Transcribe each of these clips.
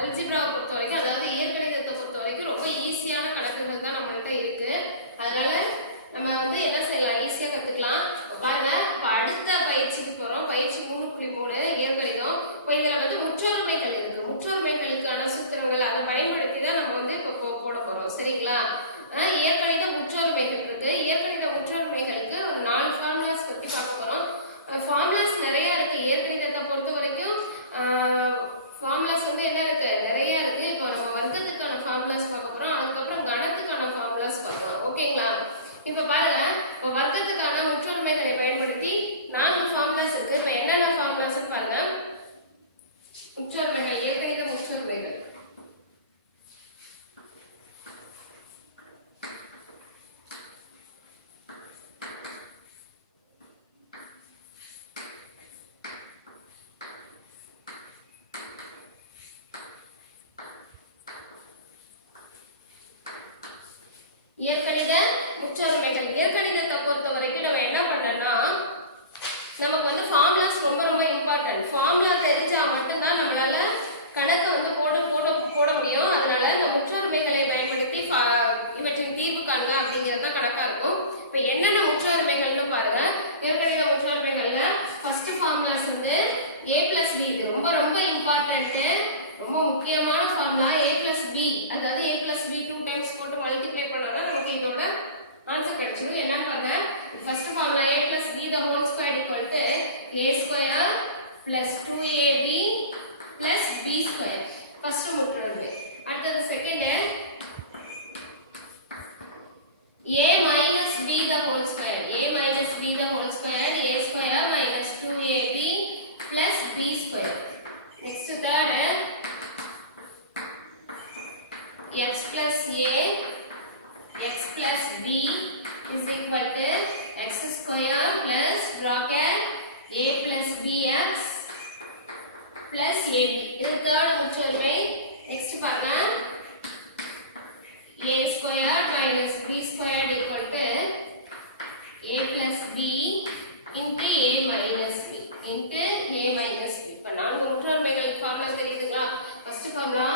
அல்ஜிப்ராவை பொறுத்த வரைக்கும், அதாவது இயற்கணிதத்தை பொறுத்த வரைக்கும் ரொம்ப ஈஸியான கணக்குகள் தான் நம்மள்ட்ட இருக்கு. அதனால நம்ம வந்து என்ன செய்யலாம், ஈஸியா கத்துக்கலாம். பாருங்க, இப்ப அடுத்த பயிற்சிக்கு போறோம். பயிற்சி 3.3 இயற்கணிதம். இப்போ இதுல வந்து முற்றொருமைகள் இருக்கு. முற்றொருமைகளுக்கான சூத்திரங்கள் அதை பயன்படுத்தி தான் நம்ம வந்து இப்போ போட போறோம். சரிங்களா? இயற்கணித முற்றொருமைகள் இருக்கு. இயற்கணித முற்றொருமைகளுக்கு ஒரு 4 ஃபார்முலாஸ் பத்தி பார்க்க போறோம். ஃபார்முலாஸ் நிறைய இருக்கு. இயற்கணிதத்தை பொறுத்த வரைக்கும் ஃபார்முலாஸ் வந்து என்ன இருக்கு, நிறைய இருக்கு. இப்போ நம்ம வர்க்கத்துக்கான ஃபார்முலாஸ் பார்க்க போறோம். அதுக்கப்புறம் கணத்துக்கான ஃபார்முலாஸ் பார்க்கலாம். ஓகேங்களா? இப்ப பாருங்க, இப்போ வர்க்கத்துக்கான முற்றொருமைகளை பயன்படுத்தி 4 ஃபார்முலாஸ் இருக்கு. இப்போ என்னென்ன ஃபார்முலாஸ் பாருங்க. முற்றொருமைகள், இயற்கணித முற்றொருமைகள். இயற்கணித முற்றொருமைகள். இயற்கணிதத்தை பொறுத்த வரைக்கும் நம்ம என்ன பண்ணோம்னா, நமக்கு வந்து ஃபார்முலாஸ் ரொம்ப ரொம்ப இம்பார்ட்டன்ட். ஃபார்முலா தெரிஞ்சா மட்டும்தான் நம்மளால கணக்கை வந்து போட முடியும். அதனால இந்த முற்றொருமைகளை பயன்படுத்தி இவற்றின் தீர்வு காண்க அப்படிங்கிறது தான் கணக்கா இருக்கும். இப்போ என்னென்ன முற்றொருமைகள்னு பாருங்க. இயற்கணித முற்றொருமைகள்ல ஃபர்ஸ்ட் ஃபார்முலாஸ் வந்து a+b. இது ரொம்ப ரொம்ப இம்பார்ட்டன்ட், ரொம்ப முக்கியமான ஃபார்முலா. a+b, அதாவது a+b 2 டைம்ஸ் போட்டு மல்டிப்ளை பண்ணோம்னா நமக்கு இதோட ஆன்சர் கிடைச்சிடும். என்னன்னு பாருங்க, first formula a+b the whole square equal to a square plus 2ab plus b square. First முற்றொருமை. அடுத்தது second a minus b the whole square. a minus b the whole square, a square minus 2ab plus b square. Next third x plus a x plus b is equal to x square plus bracket a plus bx plus ab. இது third முற்றொருமை. Next பாருங்க, a square minus b square equal to a plus b into a minus b into a minus b. இப்ப 4 முற்றொருமைகளுக்கு formula தெரியுதுங்களா? First formula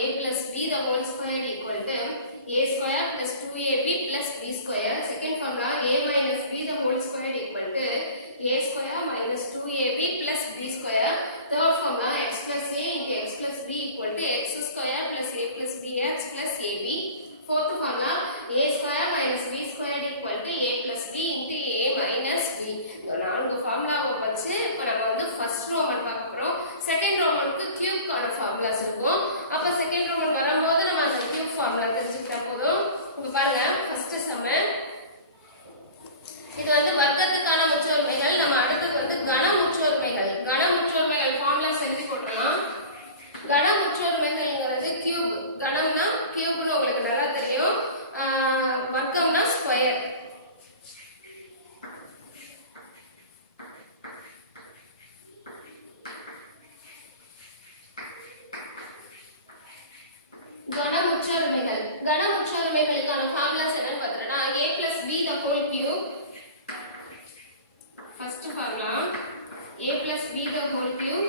a plus b the whole square equal to a square plus 2ab plus b square. Second formula a minus b the whole square equal to a square minus 2ab plus b square. Third formula x plus a into x plus b equal to x square plus a plus bx plus ab. Fourth formula a square minus b square equal to a plus b into a minus b. இந்த 4 ஃபார்முலாவை வச்சு இப்போ நம்ம வந்து first Roman பார்க்க போறோம். Second ரோமனுக்கு கியூப்கான formulas இருக்கும். அப்ப செகண்ட் ரோமன் வரும்போது நம்ம அந்த கியூப் ஃபார்முலா தெரிஞ்சுக்கிட்டா போதும். இங்க பாருங்க, ஃபர்ஸ்ட் சம் இது வந்து வர்க்கத்துக்கான முற்றொருமைகள். நம்ம அடுத்து வந்து கன முற்றொருமைகள். கன முற்றொருமைகள் ஃபார்முலாஸ் எழுதி போட்டுறலாம். கன முற்றொருமைகள்ங்கிறது கியூப். கணம்னா கியூப்னு உங்களுக்கு நல்லா தெரியும். வர்க்கம்னா ஸ்கொயர். கனமுற்றொருமைகள். கனமுற்றொருமைகளுக்கான ஃபார்முலாஸ் என்னன்னு பார்த்தோம்னா a plus b the whole cube. First formula a plus b the whole cube,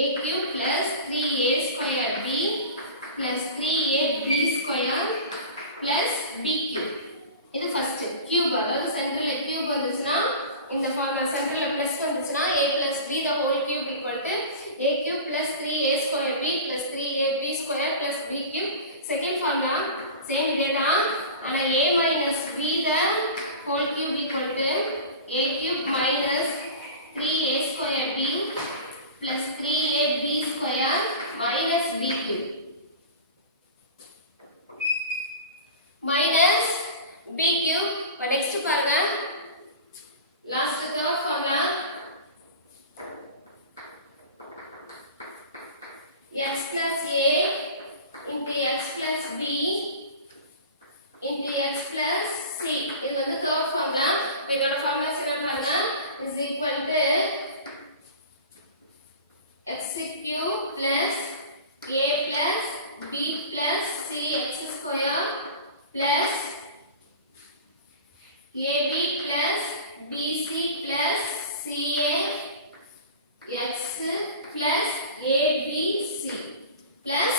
a cube plus 3a square b plus 3ab square plus b cube. இது ஃபர்ஸ்ட் கியூப். அதாவது சென்டர்ல cube வந்துச்சுன்னா, இந்த formula சென்டர்ல plus வந்துச்சுன்னா a plus b the whole cube equal to a cube plus 3a square b plus 3ab square plus b cube. Second formula same இதே தான். ஆனா a minus b the whole cube equal to a cube minus 3a square b plus 3ab square minus b cube minus b cube. இப்போ next பாருங்க, last third formula x plus a into x plus b into x plus c. இது வந்து third formula. இதோட formulas என்ன பாருங்க, is equal to x cube plus a plus b plus c x square plus ab plus bc plus ca x plus abc plus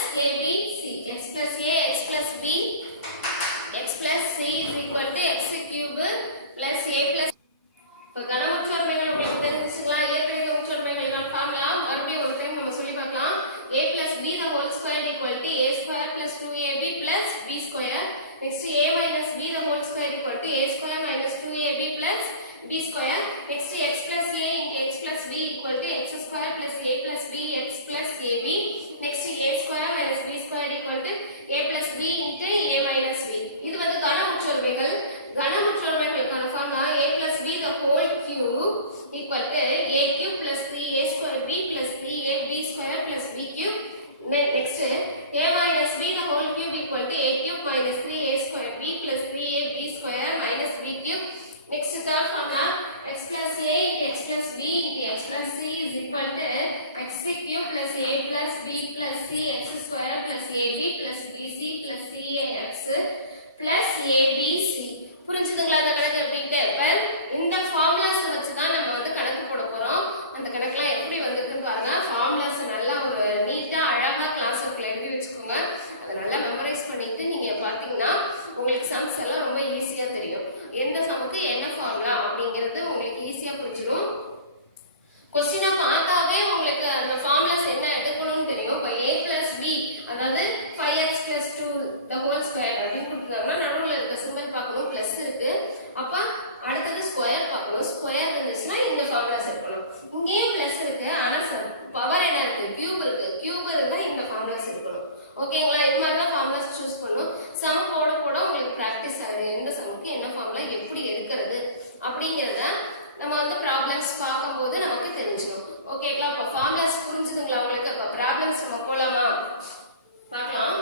problems பார்க்கும்போது நமக்கு தெரிஞ்சிடும். ஓகேங்களா? அப்போ ஃபார்முலாஸ் புரிஞ்சுதுங்களா உங்களுக்கு? அப்போ ப்ராப்ளம்ஸ் நம்ம போலாமா? பார்க்கலாம்.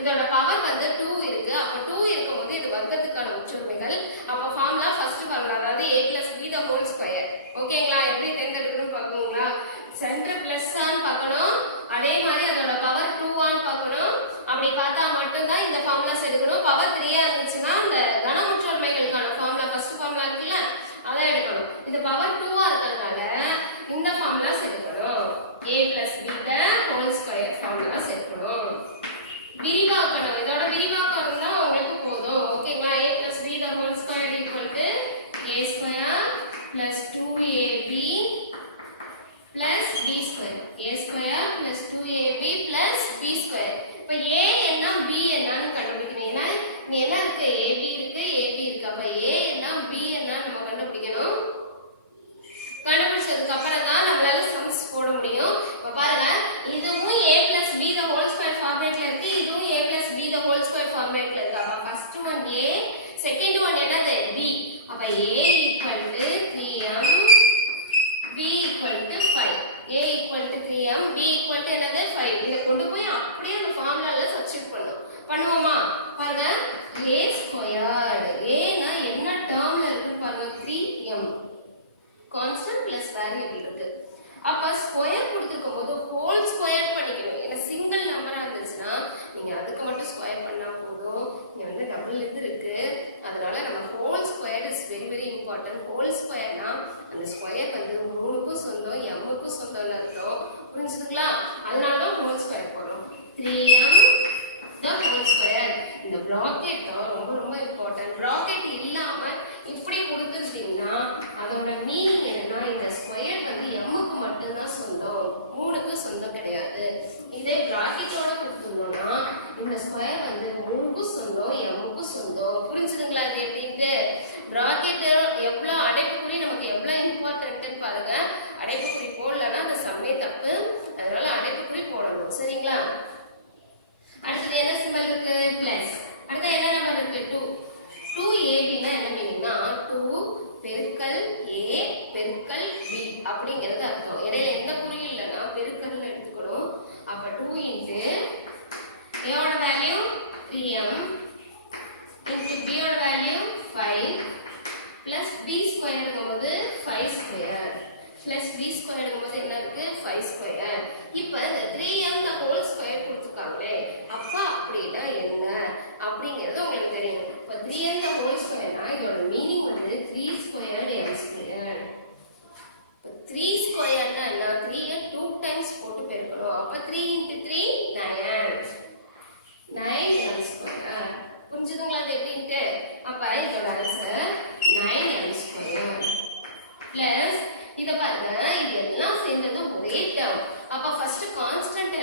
இதோட பவர் வந்து 2 இருக்கு. அப்ப 2 இருக்கும்போது இது வர்க்கத்துக்கான முற்றுமைகள். அப்ப ஃபார்முலா ஃபர்ஸ்ட் ஃபார்முலா அதாவது a plus b the whole square. ஓகேங்களா? எப்படி தேர்ந்தெடுக்கணும்னு பார்க்கணுங்களா? சென்டர் பிளஸ் ஆன்னு பார்க்கணும். அதே மாதிரி அதோட பவர் 2 ஆன்னு பார்க்கணும். அப்படி பார்த்தா மட்டும் தான் இந்த ஃபார்முலாஸ் எடுக்கணும். பவர் 3 ஆ இருந்துச்சுன்னா இந்த கனமுற்றுமைகளுக்கான ஃபார்முலா ஃபர்ஸ்ட் ஃபார்முலா இருக்குல்ல அதை எடுக்கணும். இது பவர் 2 ஆ இருக்கிறதுனால இந்த ஃபார்முலாஸ் எடுக்கணும். a plus b the whole square formulas எடுக்கணும். விரிவாக்கணும். இதோட விரிவாக்கம் தான் உங்களுக்கு போதும். ஓகேங்களா? a plus b the whole square equal to a square plus 2ab plus b square. a square plus 2ab plus b square. இப்ப a என்ன b என்னன்னு கண்டுபிடிக்கணும். ஏன்னா இங்க என்ன இருக்கு? ab இருக்கு, ab இருக்கு. அப்ப a என்ன b என்ன நம்ம கண்டுபிடிக்கணும். கண்டுபிடிச்சதுக்கு அப்புறம் தான் நம்மளால சம்ஸ் போட முடியும். இப்ப பாருங்க, இதுவும் a plus b the whole square ஃபார்மேட்ல இருக்கு, இதுவும் a plus b the whole square ஃபார்மேட்ல இருக்கு. அப்ப first one a, second one என்னது? b. அப்ப a equal to 3m, b equal to 5. a equal to 3m, b equal to என்னது? 5. இத கொண்டு போய் அப்படியே அந்த ஃபார்முலால சப்ஸ்டிட்யூட் பண்ணுவோமா? பாருங்க, a ஸ்கொயர்ட். a னா என்ன டேர்ம்ல இருக்குன்னு பாருங்க, 3m. கான்ஸ்டன்ட் பிளஸ் வேரியபிள் இருக்கு. அப்ப ஸ்கொயர் கொடுத்திருக்கும் போது ஹோல் ஸ்கொயர் பண்ணிக்கணும். ஏன்னா சிங்கிள் நம்பரா இருந்துச்சுன்னா நீங்க அதுக்கு மட்டும் ஸ்கொயர் பண்ணா போதும். இங்க வந்து டபுள் இது இருக்கு, அதனால நம்ம whole square is very very important. Whole ஸ்கொயர்னா அந்த ஸ்கொயர் வந்து 3க்கும் சொந்தம், m-க்கும் சொந்தம்னு அர்த்தம். புரிஞ்சுதுங்களா? அதனால தான் ஹோல் ஸ்கொயர் போடுறோம். 3m the whole square. இந்த பிராக்கெட் தான் ரொம்ப ரொம்ப இம்பார்ட்டன்ட். பிராக்கெட் இல்லாம இப்படி கொடுத்துட்டீங்கன்னா அதோட மீனிங் என்னன்னா இந்த ஸ்கொயர் வந்து m-க்கு மட்டும் தான் சொந்தம், 3க்கு சொந்தம் கிடையாது. இதே பிராக்கெட்டோட கொடுத்துட்டோம்னா இந்த ஸ்கொயர் வந்து 3க்கும் சொந்தம், m-க்கு சொந்தம். புரிஞ்சுதுங்களா? இது எப்படின்ட்டு பிராக்கெட் எவ்வளவு அடைப்புக்குறி நமக்கு எவ்வளவு இம்பார்ட்டன்ட்னு பாருங்க. அடைப்புக்குறி போடலன்னா அந்த சம்மே தப்பு, அதனால அடைப்புக்குறி போடணும். சரிங்களா? அடுத்து என்ன சிம்பல் இருக்கு? பிளஸ். அடுத்து என்ன நம்பர் இருக்கு? 2. 2ab னா என்ன மீனிங்னா 2 பெருக்கல் a பெருக்கல் b அப்படிங்கிறது அர்த்தம். இடையில எந்த குறி இல்லைன்னா பெருக்கல்னு எடுத்துக்கணும். அப்ப 2 into a ஓட வேல்யூ 3m into b ஓட வேல்யூ 5 plus b ஸ்கொயர் இருக்கும்போது 5 ஸ்கொயர் plus b ஸ்கொயர் இருக்கும்போது என்ன இருக்கு? 5 ஸ்கொயர். இப்ப இந்த 3m the whole ஸ்கொயர் கொடுத்துருக்காங்களே, அப்ப அப்படின்னா என்ன அப்படிங்கிறது உங்களுக்கு தெரியும். இப்ப 3m the whole ஸ்கொயர்னா இதோட மீனிங் வந்து 3 ஸ்கொயர்ட் m ஸ்கொயர். 3 ஸ்கொயர்னா என்ன? 3 2 டைம்ஸ் போட்டு பெருக்கணும். அப்ப 3 into 3 9. 9m square. புரிஞ்சுதுங்களா இது எப்படின்ட்டு? அப்ப இதோட ஆன்சர் 9m ஸ்கொயர் பிளஸ் இத பாருங்க, இது எல்லாம் சேர்ந்தது ஒரே டேர்ம். அப்ப first constant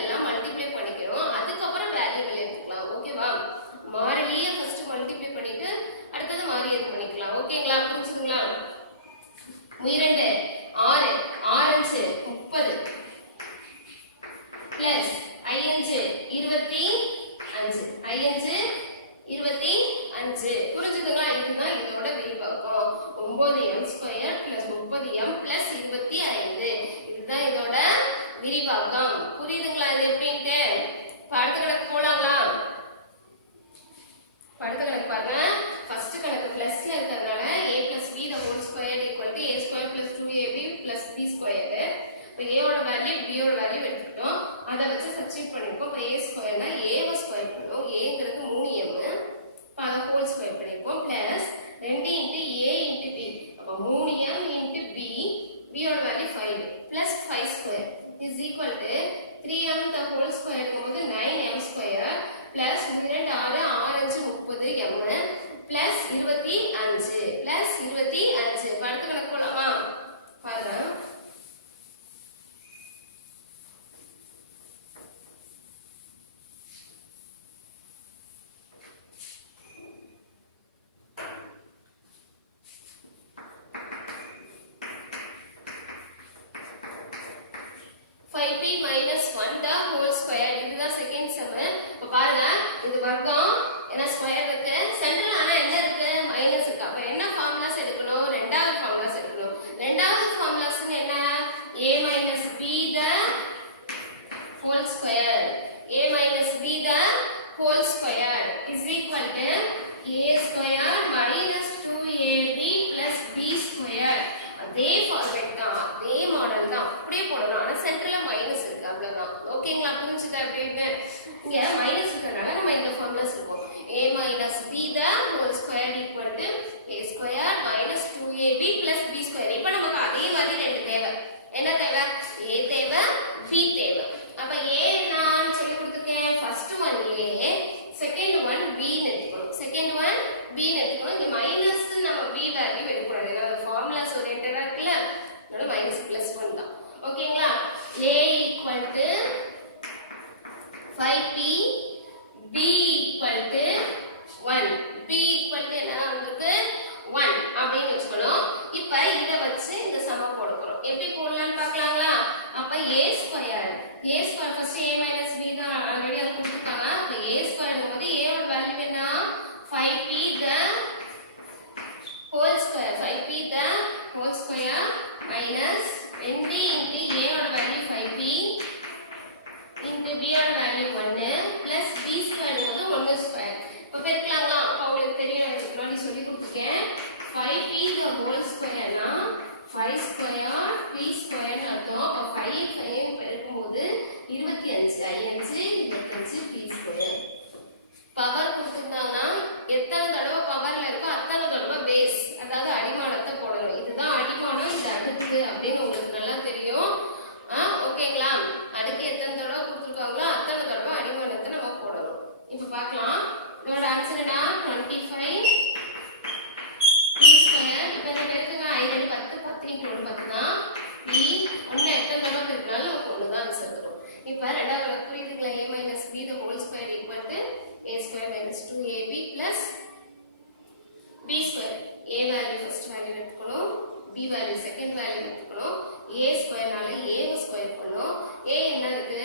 value second value எடுத்துக்கணும். a ஸ்கொயர்னால a ஸ்கொயர் பண்ணோம். a என்ன இருக்கு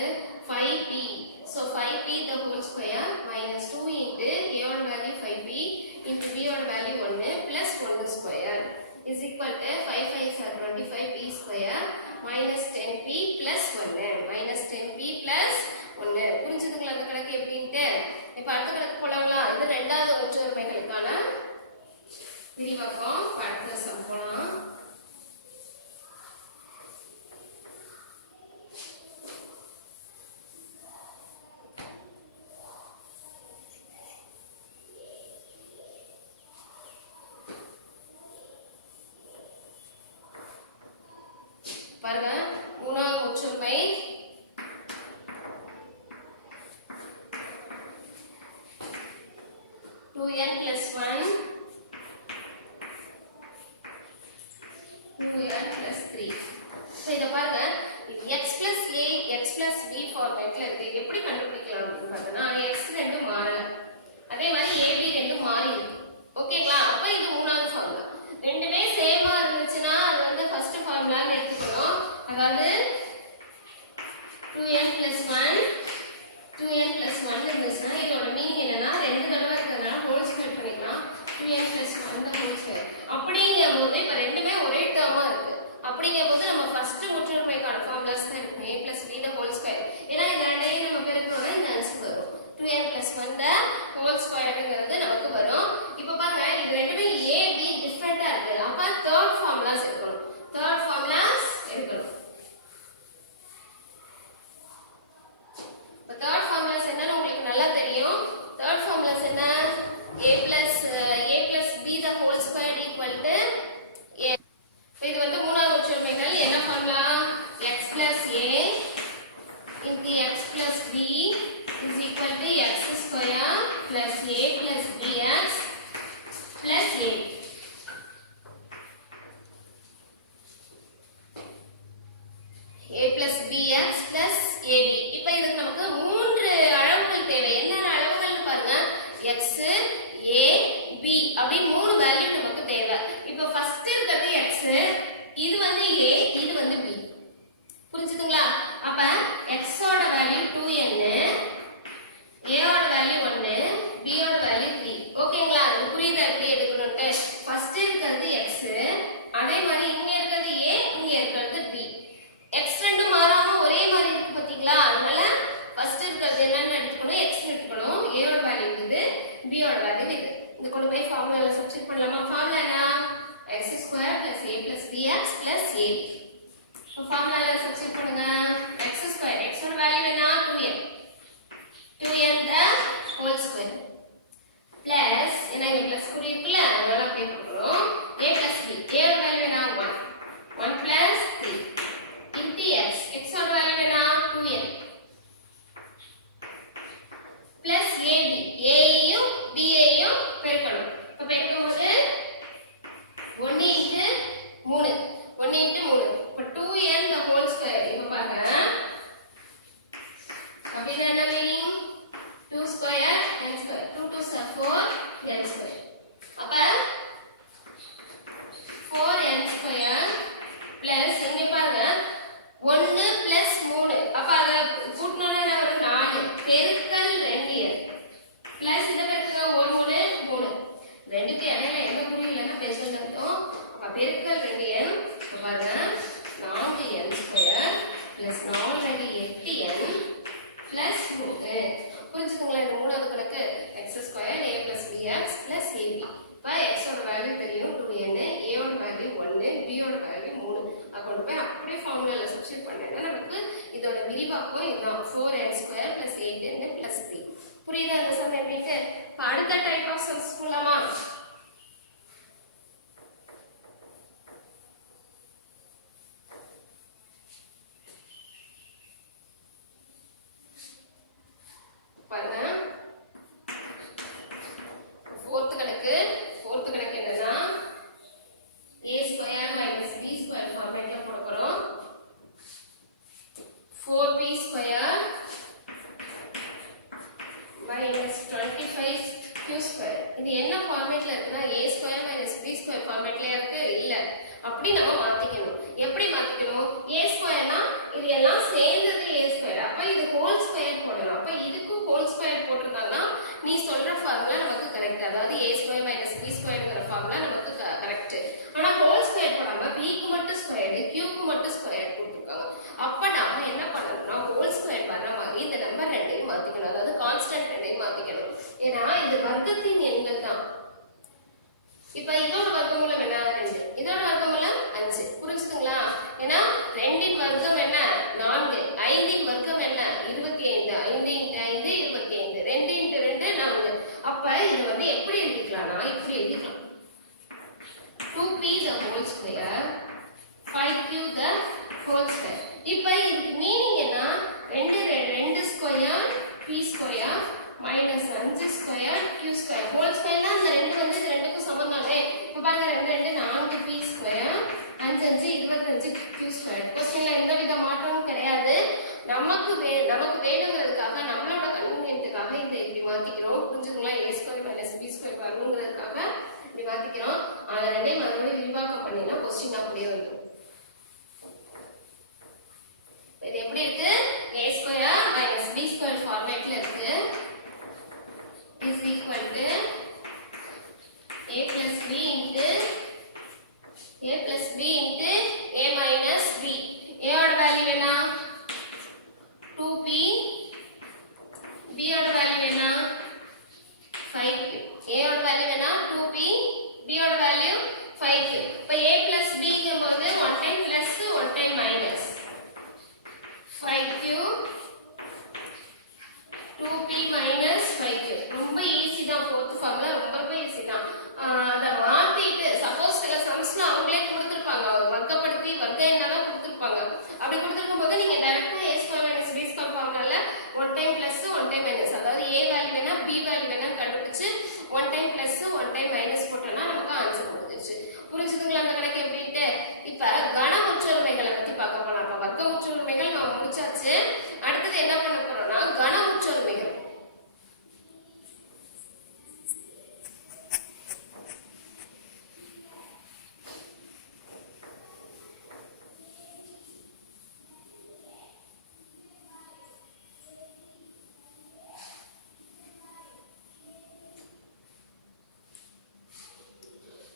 5p. so 5p the whole square minus 2 into a ஓட வேல்யூ 5p into b ஓட value 1 plus 1 square is equal to 5 5 are 25p square minus 10p plus 1 minus 10p plus 1. புரிஞ்சுதுங்களா அந்த கணக்கு எப்படின்ட்டு? இப்போ அடுத்த கணக்கு போலாங்களா? இது ரெண்டாவது ஒற்றுமைகளுக்கான விரிவாக்கம். அடுத்த சம் போலாம். பாருங்க, மூணாவது ஒற்றுமை 2n plus 1 2n plus 3. So இத பாருங்க, x plus a x plus b ஃபார்மட்ல இருக்கு. எப்படி கண்டுபிடிக்கலாம் அப்படினு பார்த்தா x ரெண்டும் மாறல, அதே மாதிரி ab ரெண்டும் மாறி இருக்கு. ஓகேங்களா? அப்ப இது மூணாவது ஃபார்முலா. ரெண்டுமே சேமா இருந்துச்சுன்னா அது வந்து ஃபர்ஸ்ட் ஃபார்முலான்னு எடுத்துக்கணும். அதாவது 2n plus 1 இருந்துச்சுன்னா இதோட மீனிங் என்னன்னா ரெண்டு தடவை இருக்கிறதுனால ஹோல் ஸ்கொயர் பண்ணிக்கலாம். 2n plus 1 the whole square. அப்படிங்கும்போது இப்ப ரெண்டுமே ஒரே டேர்மா இருக்கு. அப்படிங்கும்போது நம்ம ஃபர்ஸ்ட் ஒற்றுமைக்கான ஃபார்முலாஸ் தான் இருக்கும். a plus b the whole square. ஏன்னா இந்த ரெண்டையும் நம்ம பெருக்கறோம்னா இந்த ஆன்சர் வரும். 2n plus 1 the whole square அப்படிங்கிறது நமக்கு வரும். இப்போ பாருங்க, இது ரெண்டுமே a b டிஃபரண்டா இருக்கு. அப்ப தேர்ட் ஃபார்முலாஸ் எடுக்கணும். தேர்ட் ஃபார்முலாஸ் எடுக்கணும். தேர்ட் ஃபார்முலாஸ் என்னன்னு உங்களுக்கு நல்லா தெரியும். தேர்ட் ஃபார்முலாஸ் என்ன? a plus b the whole square equal to a. இது வந்து மூணாவது ஒற்றுமைகள். என்ன formula? x plus a into x plus b is equal to x square plus a plus bx plus a. a plus bx plus ab. இப்போ இதுக்கு நமக்கு மூன்று அளவுகள் தேவை. என்ன அளவுகள்னு பாருங்க, x a b அப்படி மூணு வேல்யூ நமக்கு தேவை. இப்போ ஃபர்ஸ்ட் இருக்கிறது x, இது வந்து a, இது வந்து b. புரிஞ்சுதுங்களா? அப்ப x ஓட வேல்யூ 2n, a ஓட வேல்யூ 1, b ஓட வேல்யூ 3. ஓகேங்களா? அது புரியுதா எப்படி எடுக்கணும்ட்டு? ஃபர்ஸ்ட் இருக்கிறது x, அதே மாதிரி இங்க இருக்கிறது a, இங்க இருக்கிறது b. x ரெண்டும் மாறாம ஒரே மாதிரி இருக்கு பாத்தீங்களா? அதனால ஃபர்ஸ்ட் இருக்கிறது என்னன்னு எடுத்துக்கணும், x எடுத்துக்கணும். a ஓட வேல்யூ இது, b ஓட வேல்யூ இது. இந்த கொண்டு போய் ஃபார்முலால சப்ஸ்டிட் பண்ணலாமா? ஃபார்முலா என்ன? x square plus a plus bx plus a. இப்போ ஃபார்முலால சப்ஸ்டிட் பண்ணுங்க. x square, x ஓட வேல்யூ என்ன? 2n. 2n the whole square plus என்ன இங்க பிளஸ் குறி இருக்குல, அதனால அப்படியே போடுறோம். a plus b, a ஓட வேல்யூ என்ன? 1. 1 plus 3 into x. x ஓட வேல்யூ என்ன? 2n plus ab, a ஐயும் b ஐயும் பெருக்கணும். இப்ப பெருக்கும்போது 1 into 3 1 into 3. இப்ப 2n the whole square. இப்ப பாருங்க, அப்படினா என்ன meaning? 2 square n square. 2 2 are 4 n square. அப்ப 4n square plus இங்க பாருங்க 1 plus 3. அப்ப அத கூட்டணும்னா என்ன வரும்? 4 பெருக்கல் 2n plus இத பெருக்குங்க 1 3 ரெண்டுக்கு இடையில எந்த குறியும் இல்லைன்னா பெருக்கல் அர்த்தம். அப்ப பெருக்கல் 2n. பாருங்க 4n square plus 4 2 8n plus 3. புரிஞ்சுதுங்களா? இந்த மூணாவது கணக்கு x square a plus bx plus ab. இப்போ x ஓட வேல்யூ தெரியும் 2n, a ஓட வேல்யூ 1, b ஓட வேல்யூ 3. அப்போ போய் அப்படியே ஃபார்முலால சப்ஸ்டிட் பண்ணேன்னா நமக்கு இதோட விரிவாக்கம் இதுதான் 4n square plus 8n plus 3. புரியுதா இந்த சம் எப்படிட்டு? இப்போ அடுத்த டைப் ஆஃப் சம்ஸ் போலாமா? பாருங்க, ஃபோர்த் கணக்கு என்னன்னா a square minus b square ஃபார்மேட்ல போடுறோம். 4b square minus 25q square. இது என்ன ஃபார்மேட்ல இருக்குன்னா a square minus b square ஃபார்மேட்ல இருக்கு இல்ல. அப்படி நம்ம மாத்திக்கணும். எப்படி மாத்திக்கணும்? a ஸ்கொயர்னா இது எல்லாம் சேர்ந்தது a ஸ்கொயர். அப்ப இது ஹோல் ஸ்கொயர் போடணும். அப்ப இதுக்கும் ஹோல் ஸ்கொயர் போட்டிருந்தாங்கன்னா நீ சொல்ற ஃபார்முலா நமக்கு கரெக்ட். அதாவது a ஸ்கொயர் மைனஸ் b ஸ்கொயர்ங்கிற ஃபார்முலா நமக்கு கரெக்ட். ஆனா ஹோல் ஸ்கொயர் போடாம b க்கு மட்டும் ஸ்கொயர், q க்கு மட்டும் ஸ்கொயர் கொடுத்துருக்காங்க. அப்ப நாம என்ன பண்ணணும்னா ஹோல் ஸ்கொயர் வர மாதிரி இந்த நம்பர் ரெண்டையும் மாத்திக்கணும். அதாவது கான்ஸ்டன்ட் ரெண்டையும் மாத்திக்கணும். ஏன்னா இது வர்க்கத்தின் எண்கள் தான். இப்ப இதோட வர்க்கமூலம் என்ன? 2. இதோட வர்க்கமூலம் 5. புரிஞ்சுதுங்களா? ஏன்னா 2 இன் வர்க்கம் என்ன? 4. 5 இன் வர்க்கம் என்ன? 25. 5 × 5 25. 2 × 2 4. அப்ப இது வந்து எப்படி எழுதிக்கலாம்னா இப்படி எழுதிக்கலாம். 2p the whole square 5q the whole square. இப்ப இதுக்கு மீனிங் என்ன? 2 square p square minus 5 square q square whole ஸ்கொயர்னா அந்த 2 வந்து இது ரெண்டுக்கும் சமம் தானே. இப்ப பாருங்க 2 4p ஸ்கொயர் 5 5 25 q ஸ்கொயர். क्वेश्चनல எந்த வித மாற்றமும் கிடையாது. நமக்கு வேணுங்கிறதுக்காக நம்மளோட கன்வீனியன்ட்காக இந்த இப்படி மாத்திக்கிறோம். புரிஞ்சுங்களா? a square minus b square வரணுங்கிறதுக்காக இப்படி மாத்திக்கிறோம். அத ரெண்டையும் மறுபடியும் விரிவாக்கம் பண்ணினா क्वेश्चन அப்படியே வரும். இது எப்படி இருக்கு? a square minus b square ஃபார்மேட்ல இருக்கு. is equal to a plus b into a minus b. a ஓட வேல்யூ என்ன? 2p. b ஓட வேல்யூ என்ன? 5q. a ஓட வேல்யூ என்ன? 2p. b ஓட வேல்யூ 5q. இப்ப a plus b ங்கும்போது 1 time plus 1 time minus 5q 2p minus 5q. ரொம்ப easy தான். fourth ஃபார்முலா ரொம்ப ஈஸி தான். அத மாத்திட்டு சப்போஸ் சில சம்ஸ்ல அவங்களே கொடுத்திருப்பாங்க. வர்க்கப்படுத்தி வர்க்க எண்ணெல்லாம் கொடுத்திருப்பாங்க. அப்படி கொடுத்திருக்கும்போது நீங்க டைரக்டா a square minus b square ஃபார்முலால 1 டைம் பிளஸ் 1 டைம் மைனஸ், அதாவது a வேல்யூ வேணா b வேல்யூ வேணா கண்டுபிடிச்சு 1 டைம் பிளஸ் 1 டைம் மைனஸ் போட்டோம்னா நமக்கு ஆன்சர் கொடுத்துருச்சு. புரிஞ்சுதுங்களா அந்த கணக்கு எப்படிட்டு? இப்ப கன உச்சொருமைகளை பத்தி பார்க்க போறோம். அப்ப வர்க்க உச்சொருமைகள் நம்ம முடிச்சாச்சு. அடுத்தது என்ன பண்ண போறோம்னா கன உச்சொருமைகள்.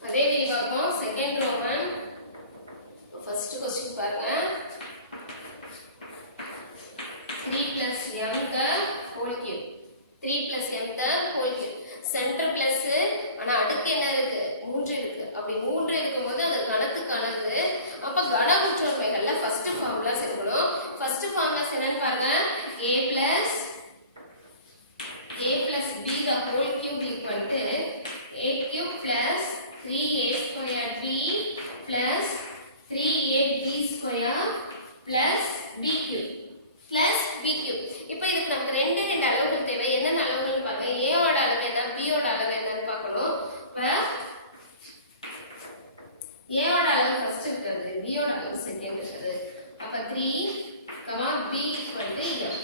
அதே விரிவாக்கம் செகண்ட் ரோமன். ஃபர்ஸ்ட் क्वेश्चन பாருங்க. 3 plus m the whole cube. 3 plus m the whole cube. Centre plus, ஆனா அடுக்கு என்ன இருக்கு? 3 இருக்கு. அப்படி 3 இருக்கும்போது அது கணத்துக்கானது. அப்ப கன உச்சொருமைகள்ல ஃபர்ஸ்ட் ஃபார்முலாஸ் எடுக்கணும். ஃபர்ஸ்ட் ஃபார்முலாஸ் என்னன்னு பாருங்க. a plus b the whole cube equal to a cube plus 3a square b plus 3ab square plus b cube plus b cube. இப்போ இதுக்கு நமக்கு ரெண்டு அளவுகள் தேவை. என்னென்ன அளவுகள் பாருங்க. a ஓட அளவு என்ன, b ஓட அளவு என்னன்னு பார்க்கணும். இப்ப a ஓட அளவு ஃபர்ஸ்ட் இருக்குது, b ஓட அளவு செகண்ட் இருக்குது. அப்ப 3, b equal to m.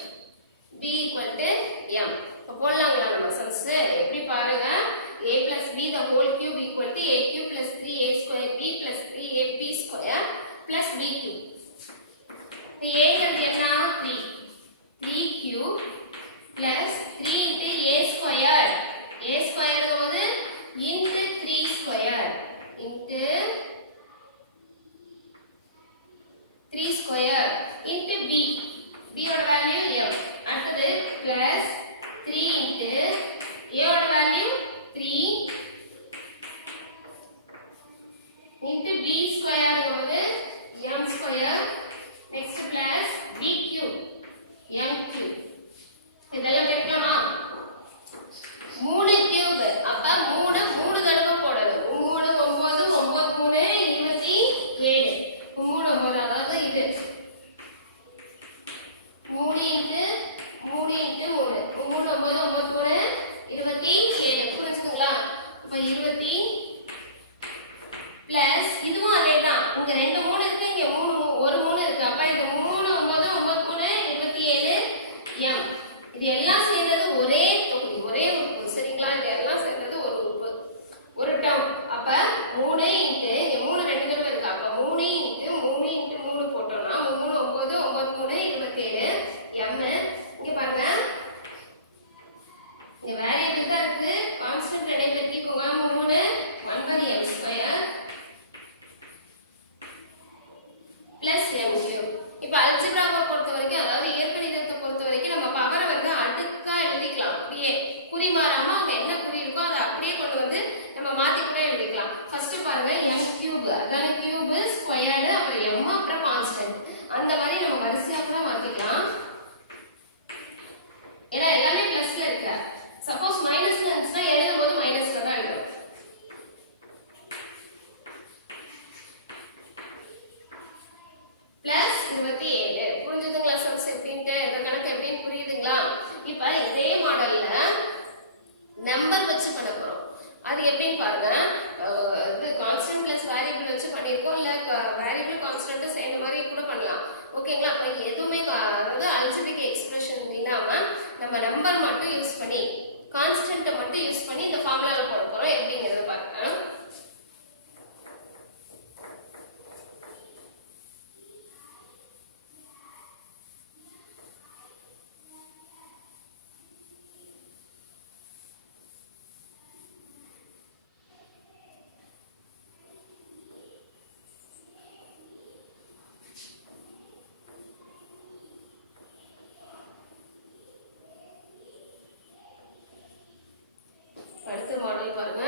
b equal to m. இப்போ போடலாங்களா நம்ம சம்ஸ்? எப்படி பாருங்க. a plus b the whole cube equal to a cube plus 3a square b plus 3ab square plus b cube. a ங்கிறது என்ன? 3. 3 cube plus 3 into a squared. a squared ங்கும்போது into 3 squared into 3 squared into b. b ஓட value m. அடுத்தது plus 3 into a ஓட value 3 variable தான் இருக்கு constant ரெண்டை பெருக்கிக்கோங்க 3 1/m square plus m cube. இப்போ அல்ஜிப்ராவை பொறுத்த வரைக்கும் அதாவது இயற்கணிதத்தை பொறுத்த வரைக்கும் நம்ம பவரை வந்து அடுக்கா எழுதிக்கலாம். அப்படியே குறி மாறாம அங்க என்ன குறி இருக்கோ அதை அப்படியே கொண்டு வந்து நம்ம மாத்தி கூட எழுதிக்கலாம். ஃபர்ஸ்ட் பாருங்க m கியூப் அதாவது கியூப் ஸ்கொயர்டு அப்புறம் m அப்புறம் கான்ஸ்டன்ட் அந்த மாதிரி நம்ம வரிசையா கூட மாத்திக்கலாம். ஏன்னா எல்லாமே பிளஸ்ல இருக்கு. சப்போஸ் மைனஸ்ல இருந்துச்சுன்னா எழுதும்போது மைனஸ்ல தான் எழுதணும். பிளஸ் 27 புரிஞ்சுதுங்களா சம்ஸ் எப்படின்ட்டு இந்த கணக்கு எப்படின்னு புரியுதுங்களா? இப்ப இதே மாடல்ல நம்பர் வச்சு பண்ண போறோம். அது எப்படின்னு பாருங்க. இது கான்ஸ்டன்ட் பிளஸ் வேரியபிள் வச்சு பண்ணிருக்கோம் இல்ல வேரியபிள் கான்ஸ்டன்ட் சேர்ந்த மாதிரி கூட பண்ணலாம். ஓகேங்களா? அப்ப எதுவுமே அதாவது அல்ஜிபிரிக் எக்ஸ்பிரஷன் இல்லாம நம்ம நம்பர் மட்டும் யூஸ் பண்ணி கான்ஸ்டன்ட்டை மட்டும் யூஸ் பண்ணி இந்த ஃபார்முலால போட போறோம். எப்படிங்கிறத பாருங்க. அடுத்த மாடல் பாருங்க.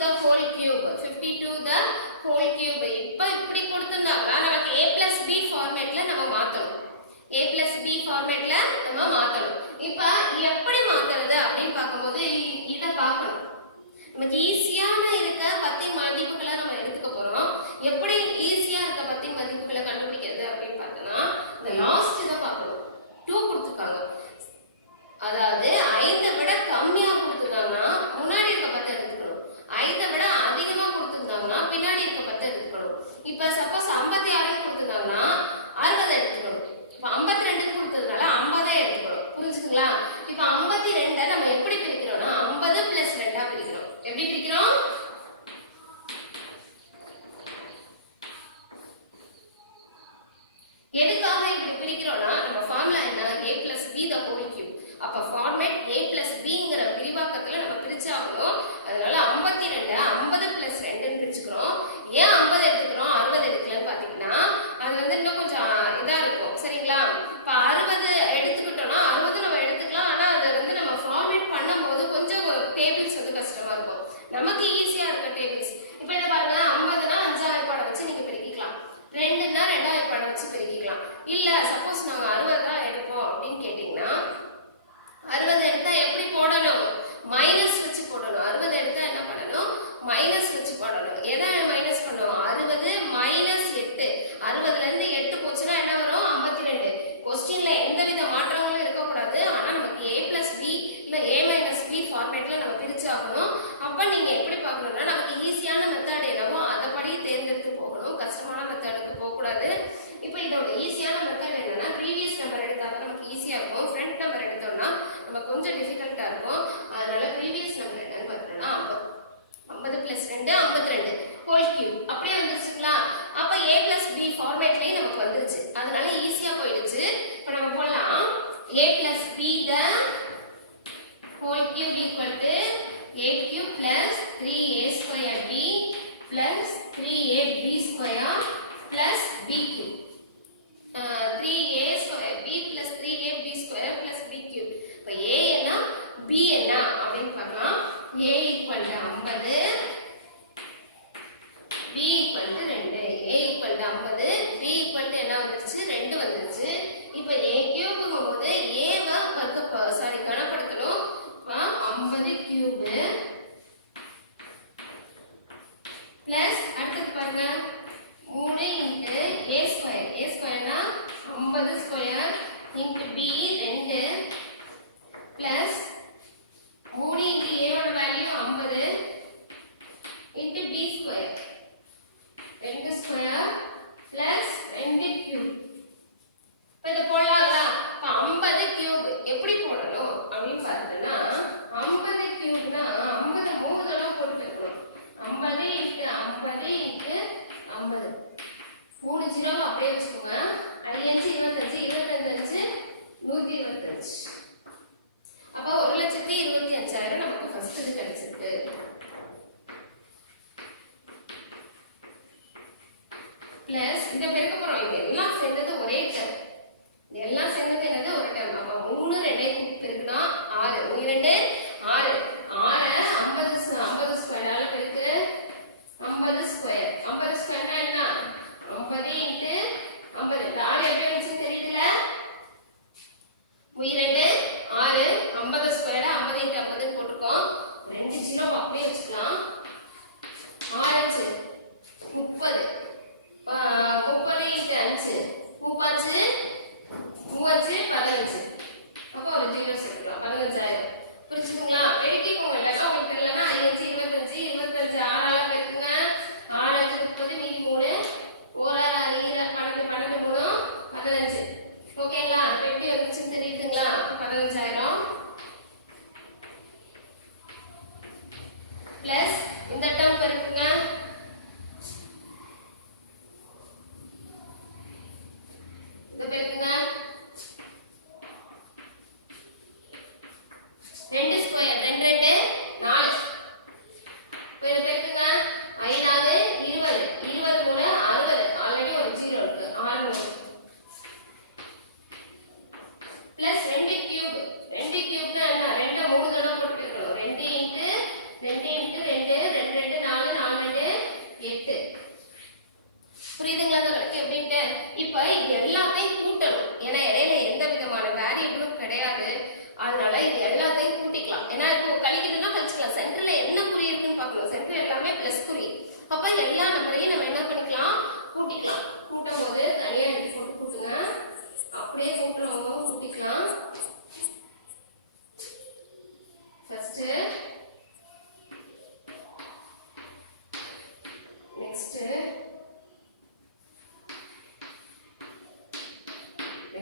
the whole cube 52 the whole cube. இப்ப இப்படி கொடுத்திருந்தாங்க நமக்கு a plus b ஃபார்மேட்ல நம்ம மாத்தணும். a plus b ஃபார்மேட்ல நம்ம மாத்தணும். இப்ப எப்படி மாத்துறது அப்படினு பாக்கும்போது இத பார்க்கணும். நமக்கு ஈஸியான இருக்க 10 மதிப்புகளை நம்ம எடுத்துக்க போறோம். எப்படி ஈஸியா இருக்க 10 மதிப்புகளை கண்டுபிடிக்கிறது அப்படினு பார்த்தனா இந்த லாஸ்ட் இத பார்க்கணும். 2 கொடுத்திருக்காங்க. அதாவது 5 விட கம்மியா கொடுத்திருந்தாங்கன்னா முன்னாடி இருக்க 10 எடுத்துக்கணும். 5 விட அதிகமா கொடுத்திருந்தாங்கன்னா பின்னாடி இருக்க 10 எடுத்துக்கணும். இப்ப சப்போஸ் 56 கொடுத்திருந்தாங்கன்னா 60 எடுத்துக்கணும். இப்ப 52 கொடுத்ததுனால 50 எடுத்துக்கணும். புரிஞ்சுங்களா? இப்ப 52 நம்ம எப்படி பிரிக்கிறோம்னா 50 + 2 பிரிக்கிறோம். எப்படி பிரிக்கிறோம்? எதுக்காக இப்படி பிரிக்கிறோம்னா நம்ம ஃபார்முலா என்ன a plus b the whole cube. அப்ப ஃபார்மேட் a plus bங்கற விரிவாக்கத்துல நம்ம பிரிச்சாகணும். அதனால 52 50 + 2 ன்னு பிரிச்சுக்கிறோம். ஏன் 50 எடுத்துக்கிறோம் 60 எடுக்கலன்னு பாத்தீங்கன்னா அது வந்து இன்னும் கொஞ்சம் இதா இருக்கும். சரிங்களா? இப்ப 60 எடுத்துக்கிட்டோம்னா 60 நம்ம எடுத்துக்கலாம். ஆனா அத வந்து நம்ம ஃபார்மேட் பண்ணும்போது கொஞ்சம் டேபிள்ஸ் வந்து கஷ்டமா இருக்கும். நமக்கு ஈஸியா இருக்க டேபிள்ஸ். இப்போ இத பாருங்க 50னா 5ஆவது பாடம் வச்சு நீங்க பெருக்கிக்கலாம். 2னா 2ஆவது பாடம் வச்சு பெருக்கிக்கலாம். இல்ல சப்போஸ் நாங்க 60 தான் எடுப்போம் அப்படினு கேட்டிங்கனா 60 எடுத்தா எப்படி போடணும்? மைனஸ் வச்சு போடணும். 60 எடுத்தா என்ன பண்ணணும்? மைனஸ் வச்சு போடணும். எதை மைனஸ் பண்ணணும்? 60 - 8. 60ல இருந்து 8 போச்சுனா என்ன வரும்? 52. क्वेश्चनல எந்தவித மாற்றங்களும் இருக்க கூடாது. ஆனா நமக்கு a + b இல்ல a - b ஃபார்மேட்ல நம்ம பிரிச்சாகணும். அப்ப நீங்க எப்படி பார்க்கணும்னா நமக்கு ஈஸியான மெத்தட் என்னவோ அதபடி தேர்ந்தெடுத்து போகணும். கஷ்டமான மெத்தடுக்கு போக கூடாது. இப்போ இதோட ஈஸியான மெத்தட் என்னன்னா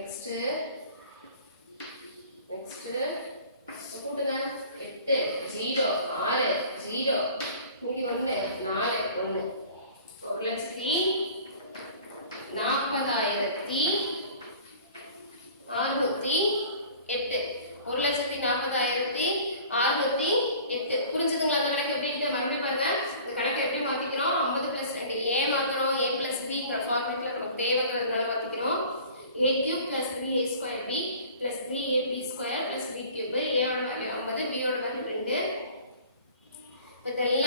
நெக்ஸ்ட் கூட்டுங்க 8 0 6 0 மீதி 1 4 1 1,40,608 புரிஞ்சுதுங்களா? அந்த கணக்கு எப்படி இருக்கு மறுபடியும் பாருங்க. இந்த கணக்கு எப்படி மாத்திக்கிறோம்? 50 + 2 a மாத்துறோம். a + b ங்கற ஃபார்மட்ல நமக்கு தேவைங்கிறதுனால மாத்திக்கிறோம். a cube + 3a2b + 3ab2 + b cube a ஓட வேல்யூ 50 b ஓட வேல்யூ 2. இதெல்லாம்